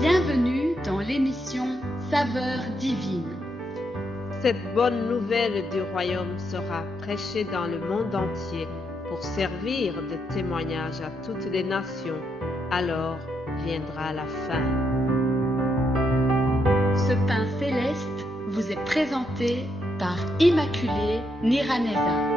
Bienvenue dans l'émission Saveurs divines. Cette bonne nouvelle du royaume sera prêchée dans le monde entier pour servir de témoignage à toutes les nations. Alors viendra la fin. Ce pain céleste vous est présenté par Immaculée Niraneza.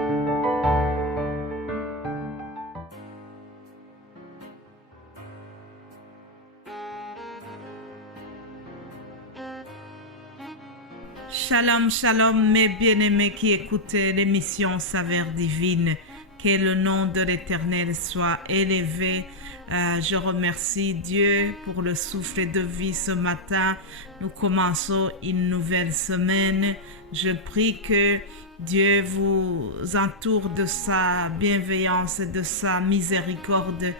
Shalom, shalom, mes bien-aimés qui écoutent l'émission Saveurs divines. Que le nom de l'Éternel soit élevé. Je remercie Dieu pour le souffle de vie ce matin. Nous commençons une nouvelle semaine. Je prie que Dieu vous entoure de sa bienveillance, de sa miséricorde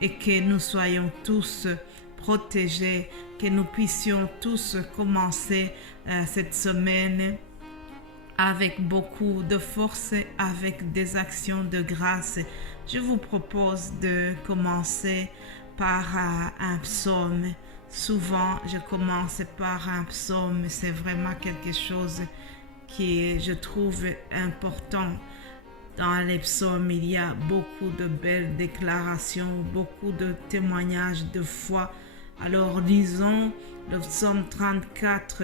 et que nous soyons tous protégés, que nous puissions tous commencer cette semaine avec beaucoup de force, avec des actions de grâce. Je vous propose de commencer par un psaume. Souvent, je commence par un psaume. C'est vraiment quelque chose qui, je trouve, important. Dans les psaumes, il y a beaucoup de belles déclarations, beaucoup de témoignages de foi. Alors, lisons le psaume 34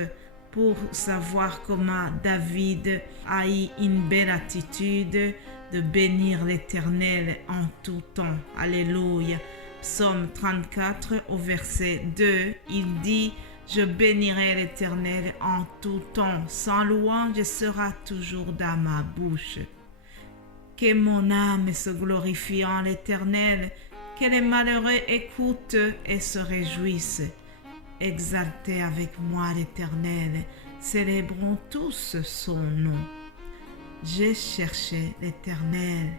pour savoir comment David a eu une belle attitude de bénir l'Éternel en tout temps. Alléluia. Psaume 34 au verset 2, il dit « Je bénirai l'Éternel en tout temps, sans louange sera toujours dans ma bouche. » Que mon âme se glorifie en l'Éternel, que les malheureux écoutent et se réjouissent. Exaltez avec moi l'Éternel, célébrons tous son nom. J'ai cherché l'Éternel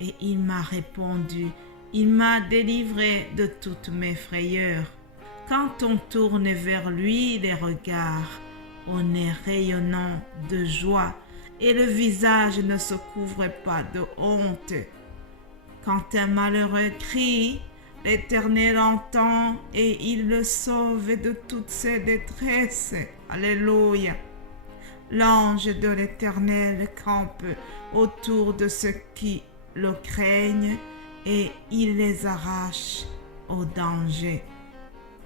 et il m'a répondu, il m'a délivré de toutes mes frayeurs. Quand on tourne vers lui les regards, on est rayonnant de joie et le visage ne se couvre pas de honte. Quand un malheureux crie, l'Éternel entend et il le sauve de toutes ses détresses. Alléluia. L'ange de l'Éternel campe autour de ceux qui le craignent et il les arrache au danger.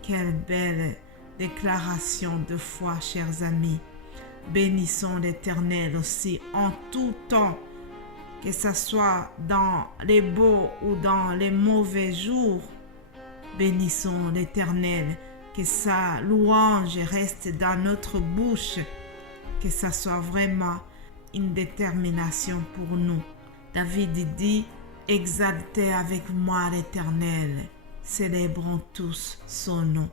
Quelle belle déclaration de foi, chers amis. Bénissons l'Éternel aussi en tout temps, que ce soit dans les beaux ou dans les mauvais jours. Bénissons l'Éternel, que sa louange reste dans notre bouche, que ça soit vraiment une détermination pour nous. David dit, exaltez avec moi l'Éternel, célébrons tous son nom.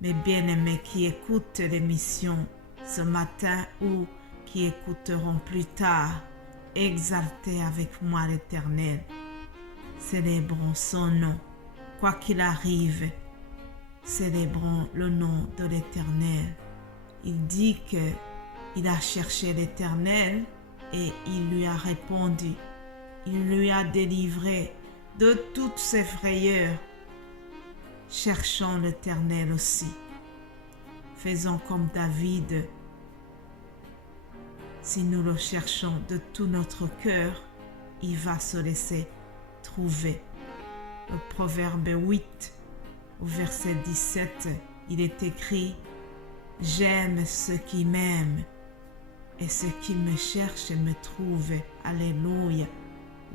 Mes bien-aimés qui écoutent l'émission ce matin ou qui écouteront plus tard, exaltez avec moi l'Éternel, célébrons son nom. Quoi qu'il arrive, célébrons le nom de l'Éternel. Il dit qu'il a cherché l'Éternel et il lui a répondu. Il lui a délivré de toutes ses frayeurs. Cherchons l'Éternel aussi. Faisons comme David. Si nous le cherchons de tout notre cœur, il va se laisser trouver. Le proverbe 8, au verset 17, il est écrit « J'aime ceux qui m'aiment et ceux qui me cherchent me trouvent. » Alléluia.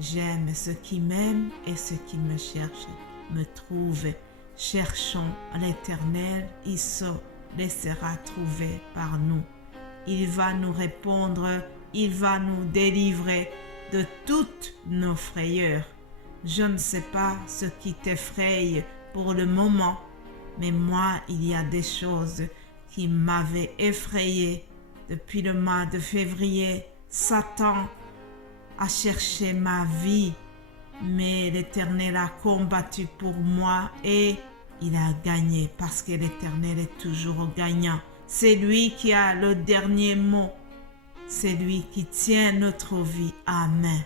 J'aime ceux qui m'aiment et ceux qui me cherchent me trouvent. Cherchons l'Éternel, il se laissera trouver par nous. Il va nous répondre, il va nous délivrer de toutes nos frayeurs. Je ne sais pas ce qui t'effraie pour le moment, mais moi, il y a des choses qui m'avaient effrayé depuis le mois de février. Satan a cherché ma vie, mais l'Éternel a combattu pour moi et il a gagné parce que l'Éternel est toujours gagnant. C'est lui qui a le dernier mot. C'est lui qui tient notre vie. Amen.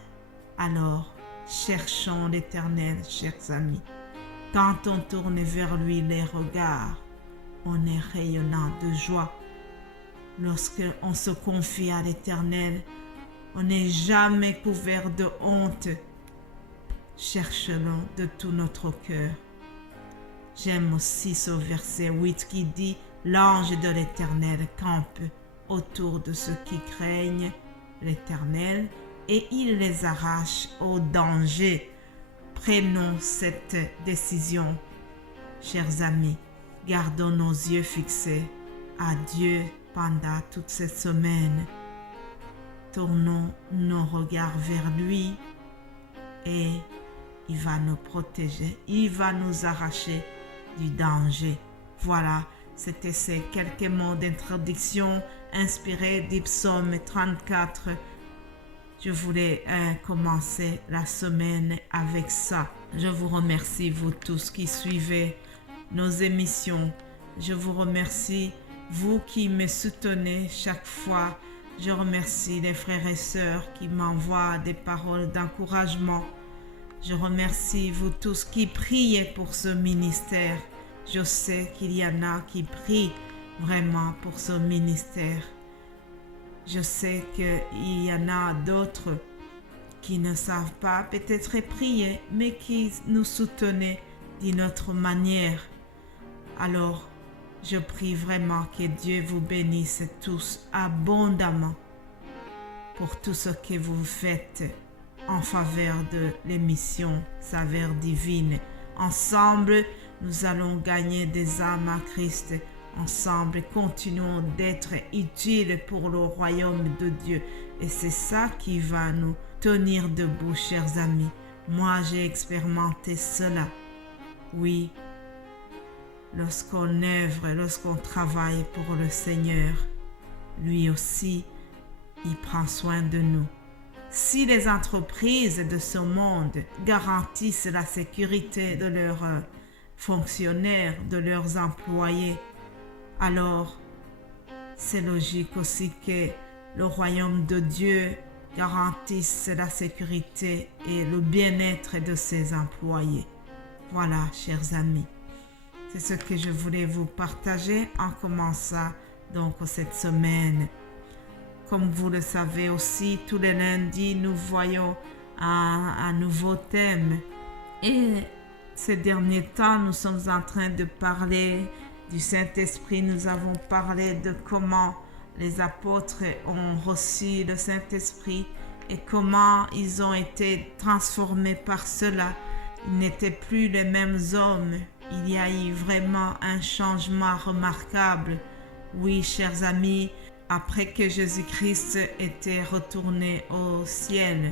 Alors, cherchons l'Éternel, chers amis. Quand on tourne vers lui les regards, on est rayonnant de joie. Lorsque on se confie à l'Éternel, on n'est jamais couvert de honte. Cherche-le de tout notre cœur. J'aime aussi ce verset 8 qui dit « L'ange de l'Éternel campe autour de ceux qui craignent l'Éternel et il les arrache au danger. » Prenons cette décision, chers amis. Gardons nos yeux fixés à Dieu pendant toute cette semaine. Tournons nos regards vers lui et il va nous protéger, il va nous arracher du danger. Voilà, c'était ces quelques mots d'introduction inspirés du psaume 34. Je voulais commencer la semaine avec ça. Je vous remercie, vous tous qui suivez nos émissions. Je vous remercie, vous qui me soutenez chaque fois. Je remercie les frères et sœurs qui m'envoient des paroles d'encouragement. Je remercie vous tous qui priez pour ce ministère. Je sais qu'il y en a qui prient vraiment pour ce ministère. Je sais qu'il y en a d'autres qui ne savent pas peut-être prier, mais qui nous soutenaient d'une autre manière. Alors, je prie vraiment que Dieu vous bénisse tous abondamment pour tout ce que vous faites en faveur de l'émission Saveurs divines. Ensemble, nous allons gagner des âmes à Christ. Ensemble, continuons d'être utiles pour le royaume de Dieu. Et c'est ça qui va nous tenir debout, chers amis. Moi, j'ai expérimenté cela. Oui, lorsqu'on œuvre, lorsqu'on travaille pour le Seigneur, lui aussi, il prend soin de nous. Si les entreprises de ce monde garantissent la sécurité de leurs fonctionnaires, de leurs employés, alors c'est logique aussi que le royaume de Dieu garantisse la sécurité et le bien-être de ses employés. Voilà, chers amis, c'est ce que je voulais vous partager en commençant donc cette semaine. Comme vous le savez aussi, tous les lundis, nous voyons un nouveau thème. Et ces derniers temps, nous sommes en train de parler du Saint-Esprit. Nous avons parlé de comment les apôtres ont reçu le Saint-Esprit et comment ils ont été transformés par cela. Ils n'étaient plus les mêmes hommes. Il y a eu vraiment un changement remarquable. Oui, chers amis, après que Jésus-Christ était retourné au ciel,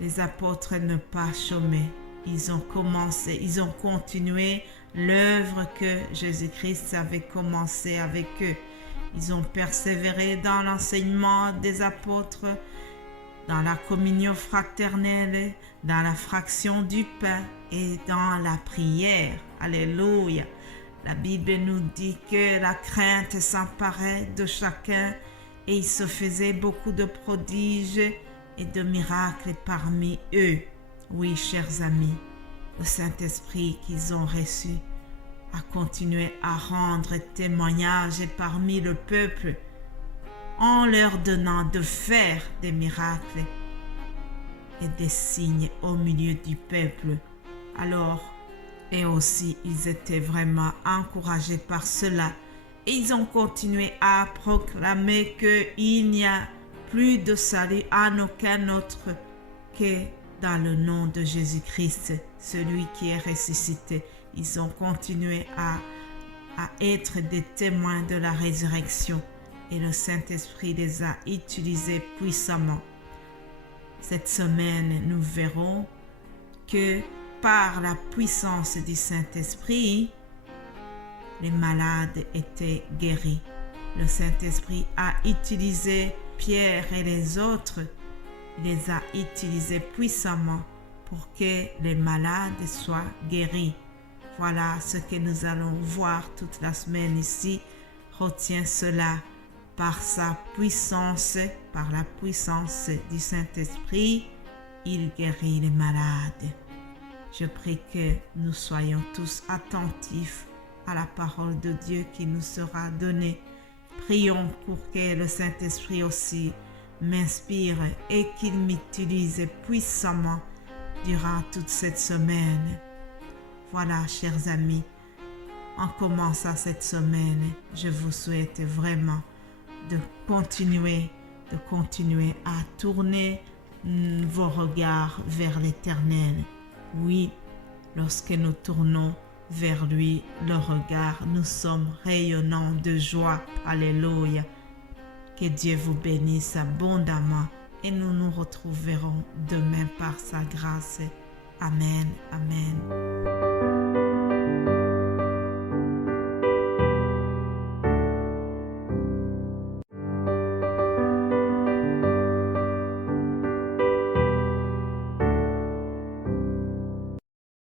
les apôtres n'ont pas chômé. Ils ont continué l'œuvre que Jésus-Christ avait commencé avec eux. Ils ont persévéré dans l'enseignement des apôtres, dans la communion fraternelle, dans la fraction du pain et dans la prière. Alléluia. La Bible nous dit que la crainte s'emparait de chacun et il se faisait beaucoup de prodiges et de miracles parmi eux. Oui, chers amis, le Saint-Esprit qu'ils ont reçu a continué à rendre témoignage parmi le peuple en leur donnant de faire des miracles et des signes au milieu du peuple. Alors, et aussi, ils étaient vraiment encouragés par cela. Et ils ont continué à proclamer qu'il n'y a plus de salut en aucun autre que dans le nom de Jésus-Christ, celui qui est ressuscité. Ils ont continué à être des témoins de la résurrection et le Saint-Esprit les a utilisés puissamment. Cette semaine, nous verrons que par la puissance du Saint-Esprit, les malades étaient guéris. Le Saint-Esprit a utilisé Pierre et les autres, il les a utilisés puissamment pour que les malades soient guéris. Voilà ce que nous allons voir toute la semaine ici. Retiens cela. Par sa puissance, par la puissance du Saint-Esprit, il guérit les malades. Je prie que nous soyons tous attentifs à la parole de Dieu qui nous sera donnée. Prions pour que le Saint-Esprit aussi m'inspire et qu'il m'utilise puissamment durant toute cette semaine. Voilà, chers amis, en commençant cette semaine, je vous souhaite vraiment de continuer à tourner vos regards vers l'Éternel. Oui, lorsque nous tournons vers lui le regard, nous sommes rayonnants de joie. Alléluia. Que Dieu vous bénisse abondamment et nous nous retrouverons demain par sa grâce. Amen. Amen.